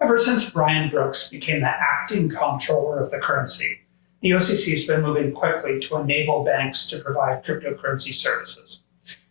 Ever since Brian Brooks became the acting comptroller of the currency, the OCC has been moving quickly to enable banks to provide cryptocurrency services.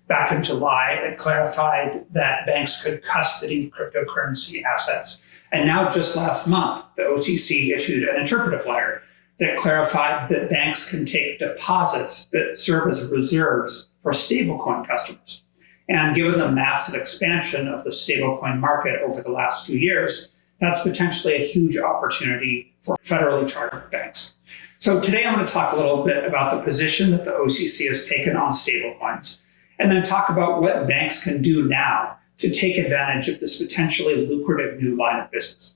Back in July, it clarified that banks could custody cryptocurrency assets. And now just last month, the OCC issued an interpretive letter that clarified that banks can take deposits that serve as reserves for stablecoin customers. And given the massive expansion of the stablecoin market over the last few years, that's potentially a huge opportunity for federally chartered banks. So today I'm going to talk a little bit about the position that the OCC has taken on stablecoins, and then talk about what banks can do now to take advantage of this potentially lucrative new line of business.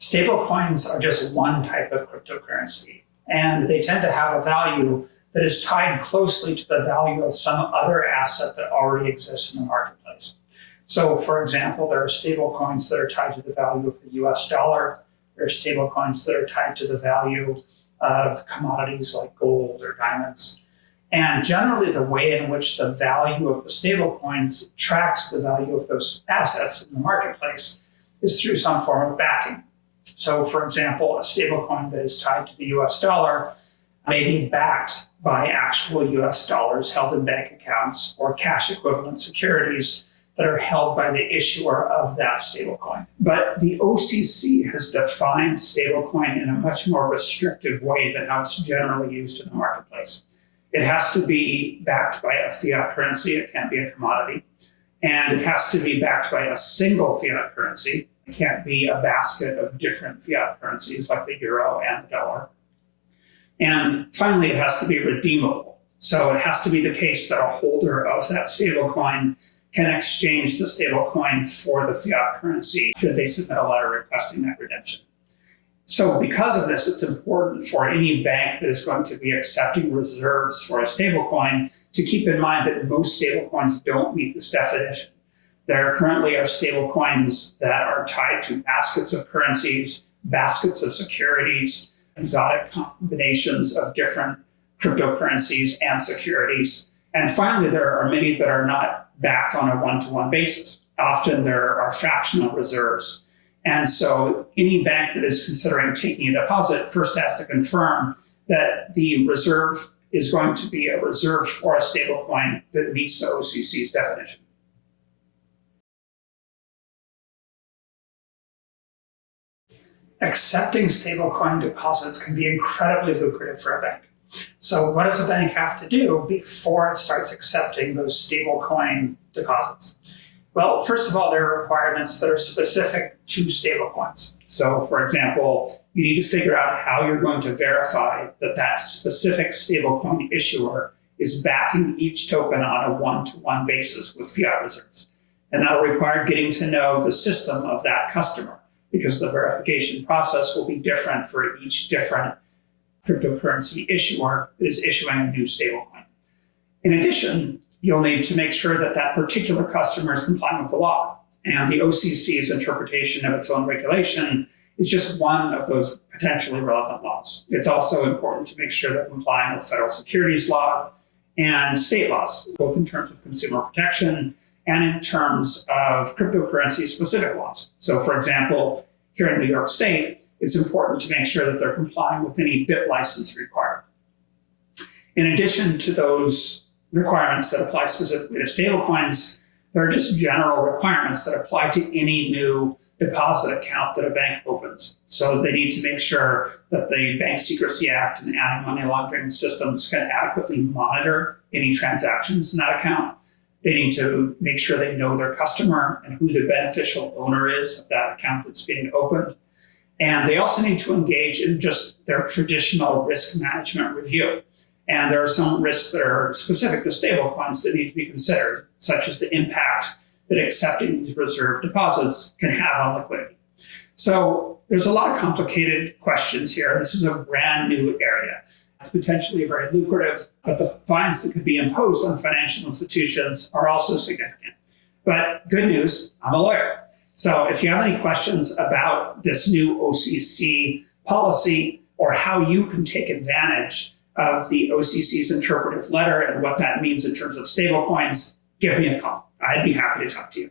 Stablecoins are just one type of cryptocurrency, and they tend to have a value that is tied closely to the value of some other asset that already exists in the marketplace. So, for example, there are stablecoins that are tied to the value of the US dollar. There are stablecoins that are tied to the value of commodities like gold or diamonds. And generally, the way in which the value of the stablecoins tracks the value of those assets in the marketplace is through some form of backing. So, for example, a stablecoin that is tied to the US dollar may be backed by actual US dollars held in bank accounts or cash equivalent securities that are held by the issuer of that stablecoin. But the OCC has defined stablecoin in a much more restrictive way than how it's generally used in the marketplace. It has to be backed by a fiat currency. It can't be a commodity. And it has to be backed by a single fiat currency. It can't be a basket of different fiat currencies like the euro and the dollar. And finally, it has to be redeemable. So it has to be the case that a holder of that stablecoin can exchange the stablecoin for the fiat currency should they submit a letter requesting that redemption. So because of this, it's important for any bank that is going to be accepting reserves for a stablecoin to keep in mind that most stablecoins don't meet this definition. There currently are stablecoins that are tied to baskets of currencies, baskets of securities, exotic combinations of different cryptocurrencies and securities. And finally, there are many that are not backed on a one-to-one basis. Often there are fractional reserves. And so any bank that is considering taking a deposit first has to confirm that the reserve is going to be a reserve for a stablecoin that meets the OCC's definition. Accepting stablecoin deposits can be incredibly lucrative for a bank. So what does a bank have to do before it starts accepting those stablecoin deposits? Well, first of all, there are requirements that are specific to stablecoins. So for example, you need to figure out how you're going to verify that that specific stablecoin issuer is backing each token on a one-to-one basis with fiat reserves. And that'll require getting to know the system of that customer, because the verification process will be different for each different cryptocurrency issuer that is issuing a new stablecoin. In addition, you'll need to make sure that that particular customer is complying with the law. And the OCC's interpretation of its own regulation is just one of those potentially relevant laws. It's also important to make sure they're complying with federal securities law and state laws, both in terms of consumer protection and in terms of cryptocurrency specific laws. So for example, here in New York State, it's important to make sure that they're complying with any BIT license required. In addition to those requirements that apply specifically to stablecoins, there are just general requirements that apply to any new deposit account that a bank opens. So they need to make sure that the Bank Secrecy Act and anti-money laundering systems can adequately monitor any transactions in that account. They need to make sure they know their customer and who the beneficial owner is of that account that's being opened. And they also need to engage in just their traditional risk management review. And there are some risks that are specific to stablecoins that need to be considered, such as the impact that accepting these reserve deposits can have on liquidity. So there's a lot of complicated questions here. This is a brand new area. It's potentially very lucrative, but the fines that could be imposed on financial institutions are also significant. But good news, I'm a lawyer. So if you have any questions about this new OCC policy or how you can take advantage of the OCC's interpretive letter and what that means in terms of stablecoins, give me a call. I'd be happy to talk to you.